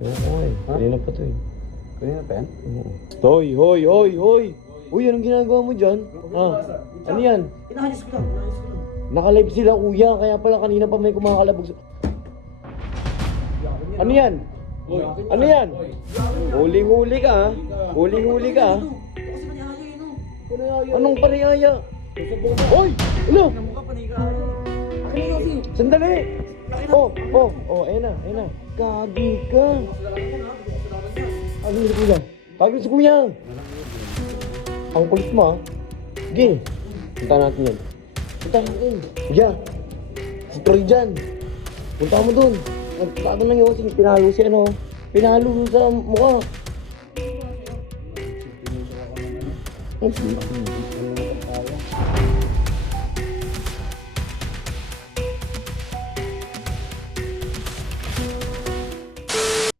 Oo, eh. Kanina pa to eh. Kanina pa yan? Oo. Hoy, hoy, hoy, hoy! Uy, anong ginagawa mo dyan? Ha? Ano yan? Inayos ko lang. Naka-live sila kuya, kaya pala kanina pa may kumakalabog. Ano yan? Ano yan? Huling-huli ka ha? Huling-huli ka ha? Kasi panihaya yun. Anong pariyaya? Hoy! Ano? Namukha panihaya. Akin na kasi. Sandali! Ayun na. Gagi ka. Ano yung kuya? Tawagin si kuya. Ang kulit mo ha? Sige. Punta natin yan. Punta natin. Yeah. Si Troy dyan. Punta mo dun. Nagkakado lang yung kasi pinalo si ano. Pinalo sa mukha.